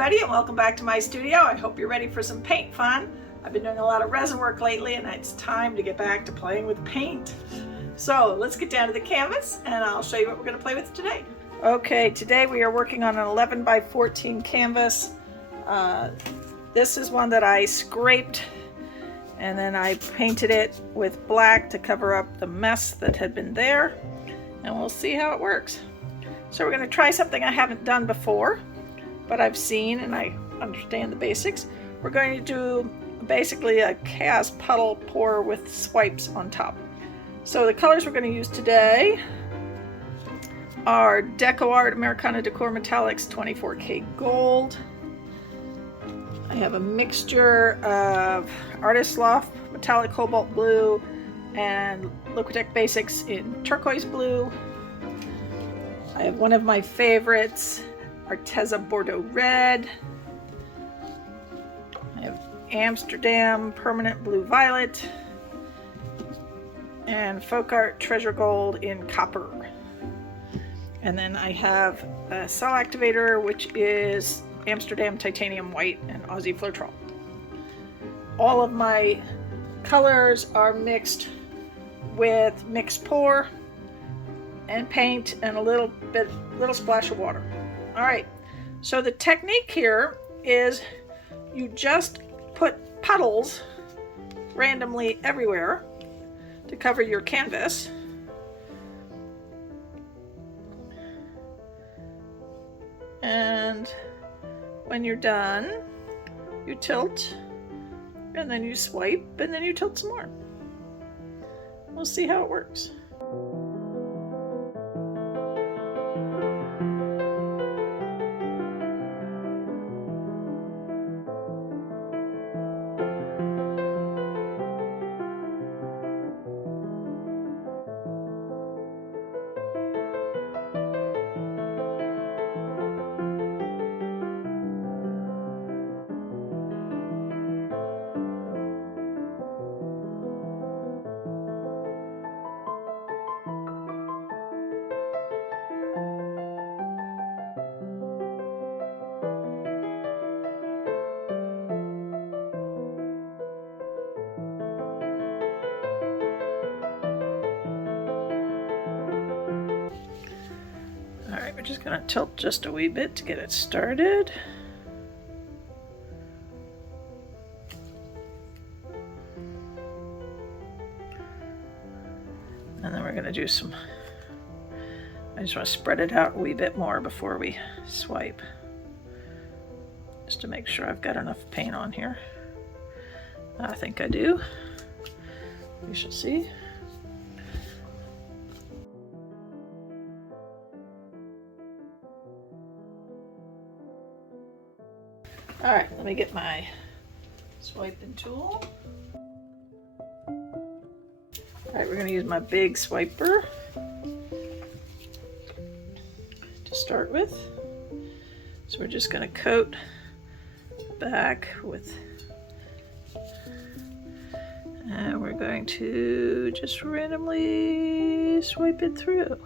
everybody, and welcome back to my studio. I hope you're ready for some paint fun. I've been doing a lot of resin work lately and it's time to get back to playing with paint. So let's get down to the canvas and I'll show you what we're going to play with today. Okay, today we are working on an 11 by 14 canvas. This is one that I scraped and then I painted it with black to cover up the mess that had been there, and we'll see how it works. So we're going to try something I haven't done before, but I've seen and I understand the basics. We're going to do basically a Chaos Puddle pour with swipes on top. So the colors we're going to use today are Deco Americana Decor Metallics 24K Gold. I have a mixture of Loft Metallic Cobalt Blue and Liquitex Basics in Turquoise Blue. I have one of my favorites, Arteza Bordeaux Red. I have Amsterdam Permanent Blue Violet and Folk Art Treasure Gold in Copper. And then I have a cell activator, which is Amsterdam Titanium White and Aussie Floetrol. All of my colors are mixed with mixed pour and paint and a little splash of water. All right, so the technique here is you just put puddles randomly everywhere to cover your canvas. And when you're done, you tilt and then you swipe and then you tilt some more. We'll see how it works. Alright, we're just going to tilt just a wee bit to get it started. And then we're going to do some, I just want to spread it out a wee bit more before we swipe, just to make sure I've got enough paint on here. I think I do. We shall see. All right, let me get my swiping tool. All right, we're going to use my big swiper to start with. So we're just going to coat back with, and we're going to just randomly swipe it through.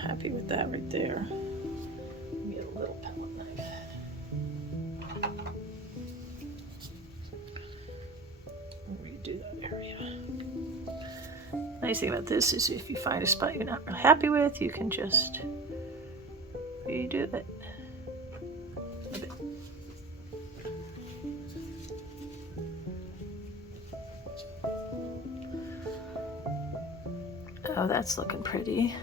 Happy with that right there. Get a little palette knife. Redo that area. Nice thing about this is if you find a spot you're not real happy with, you can just redo it. Oh, that's looking pretty.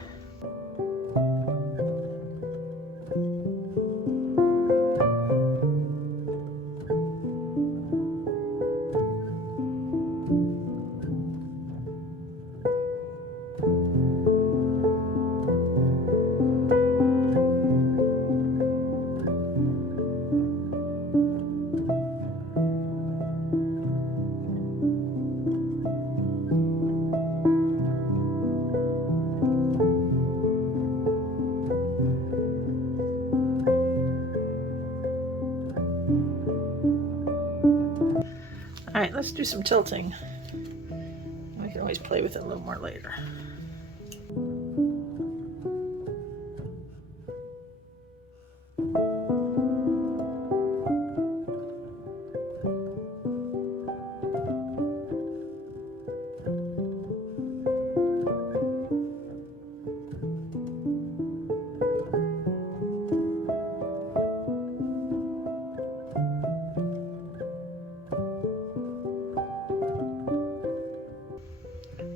let's do some tilting. We can always play with it a little more later.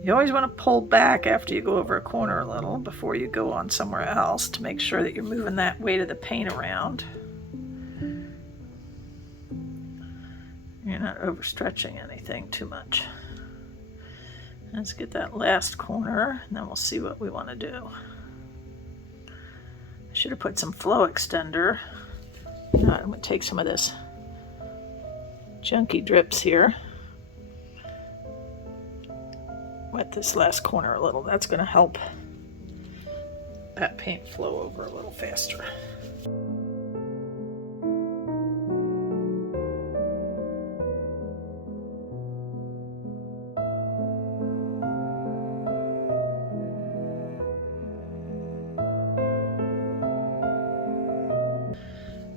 You always want to pull back after you go over a corner a little before you go on somewhere else to make sure that you're moving that weight of the paint around. You're not overstretching anything too much. Let's get that last corner and then we'll see what we want to do. I should have put some flow extender. I'm going to take some of this junky drips here. Wet this last corner a little. That's going to help that paint flow over a little faster.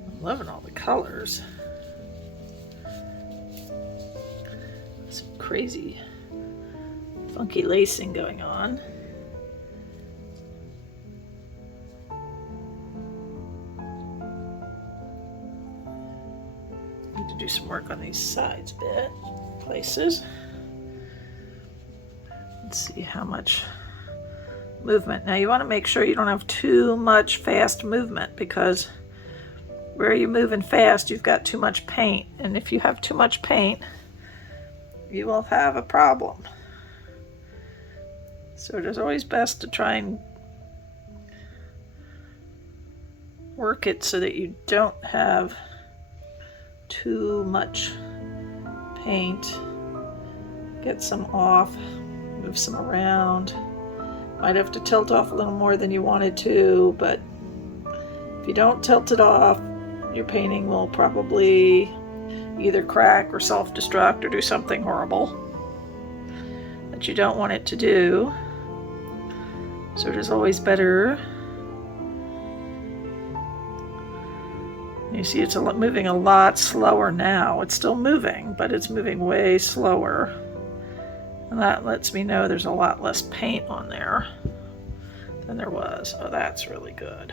I'm loving all the colors. Some crazy funky lacing going on. Need to do some work on these sides a bit, places. Let's see how much movement. Now you want to make sure you don't have too much fast movement, because where you're moving fast, you've got too much paint. And if you have too much paint, you will have a problem. So it is always best to try and work it so that you don't have too much paint. Get some off, move some around. Might have to tilt off a little more than you wanted to, but if you don't tilt it off, your painting will probably either crack or self-destruct or do something horrible that you don't want it to do. So it is always better. You see it's moving a lot slower now. It's still moving, but it's moving way slower. And that lets me know there's a lot less paint on there than there was. Oh, that's really good.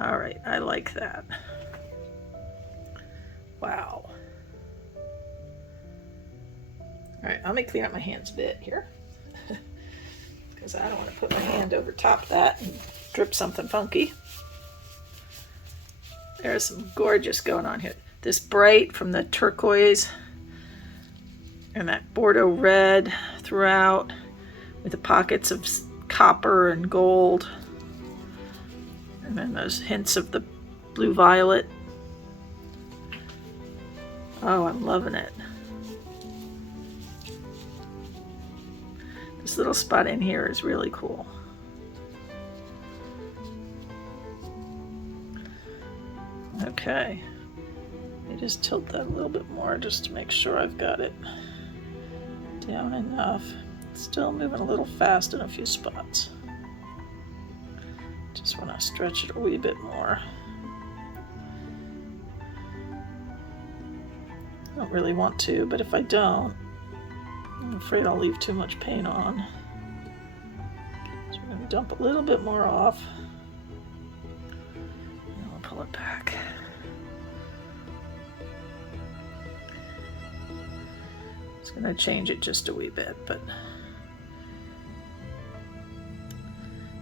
All right, I like that. Wow. All right, let me clean up my hands a bit here, because I don't want to put my hand over top of that and drip something funky. There's some gorgeous going on here. This bright from the turquoise and that Bordeaux red throughout, with the pockets of copper and gold, and then those hints of the blue violet. Oh, I'm loving it. This little spot in here is really cool. Okay, let me just tilt that a little bit more just to make sure I've got it down enough. Still moving a little fast in a few spots. Just want to stretch it a wee bit more. I don't really want to, but if I don't, I'm afraid I'll leave too much paint on. So we're going to dump a little bit more off. And I'll pull it back. It's going to change it just a wee bit, but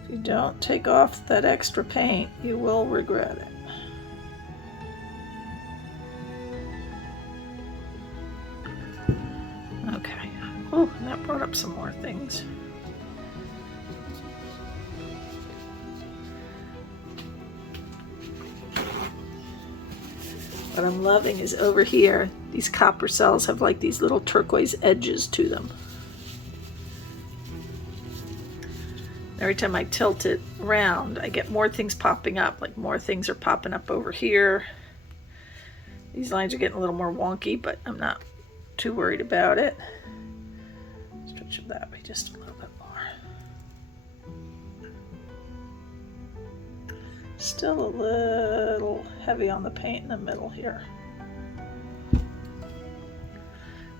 if you don't take off that extra paint, you will regret it. Okay. Oh, and that brought up some more things. What I'm loving is over here, these copper cells have like these little turquoise edges to them. Every time I tilt it around, I get more things popping up, like more things are popping up over here. These lines are getting a little more wonky, but I'm not too worried about it. Stretch it that way just a little bit more. Still a little heavy on the paint in the middle here,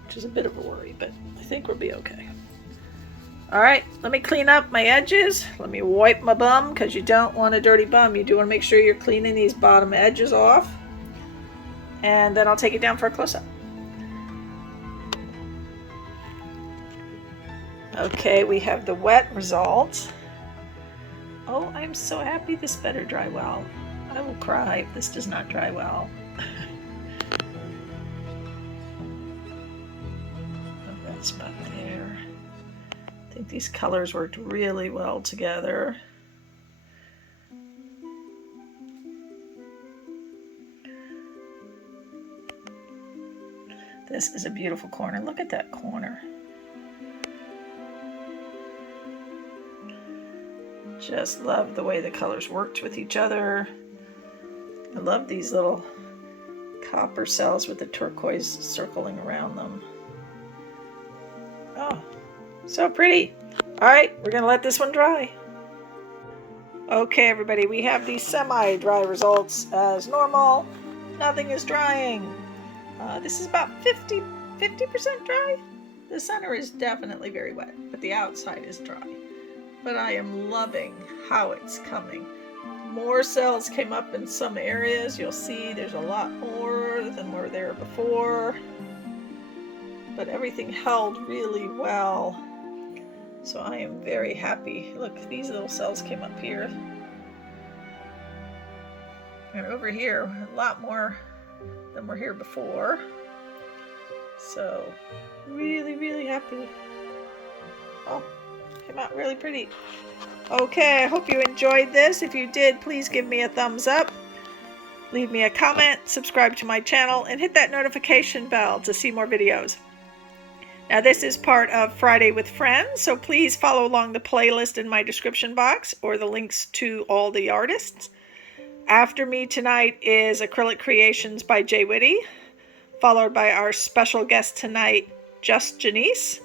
which is a bit of a worry, but I think we'll be okay. All right, let me clean up my edges. Let me wipe my bum, because you don't want a dirty bum. You do want to make sure you're cleaning these bottom edges off. And then I'll take it down for a close-up. Okay, we have the wet result. Oh, I'm so happy this better dry well. I will cry if this does not dry well. Oh, that spot there. I think these colors worked really well together. This is a beautiful corner. Look at that corner. Just love the way the colors worked with each other. I love these little copper cells with the turquoise circling around them. Oh, so pretty. All right, we're gonna let this one dry. Okay, everybody, we have these semi-dry results as normal. Nothing is drying. This is about 50% dry. The center is definitely very wet, but the outside is dry. But I am loving how it's coming. More cells came up in some areas. You'll see there's a lot more than were there before. But everything held really well. So I am very happy. Look, these little cells came up here. And over here, a lot more than were here before. So, really, really happy. Oh, came out really pretty. Okay, I hope you enjoyed this. If you did, please give me a thumbs up. Leave me a comment, subscribe to my channel, and hit that notification bell to see more videos. Now, this is part of Friday with Friends, so please follow along the playlist in my description box or the links to all the artists. After me tonight is Acrylic Creations by Jay Whitty, followed by our special guest tonight, Just Janice.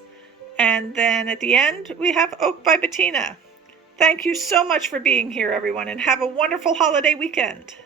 And then at the end, we have Oak by Bettina. Thank you so much for being here, everyone, and have a wonderful holiday weekend.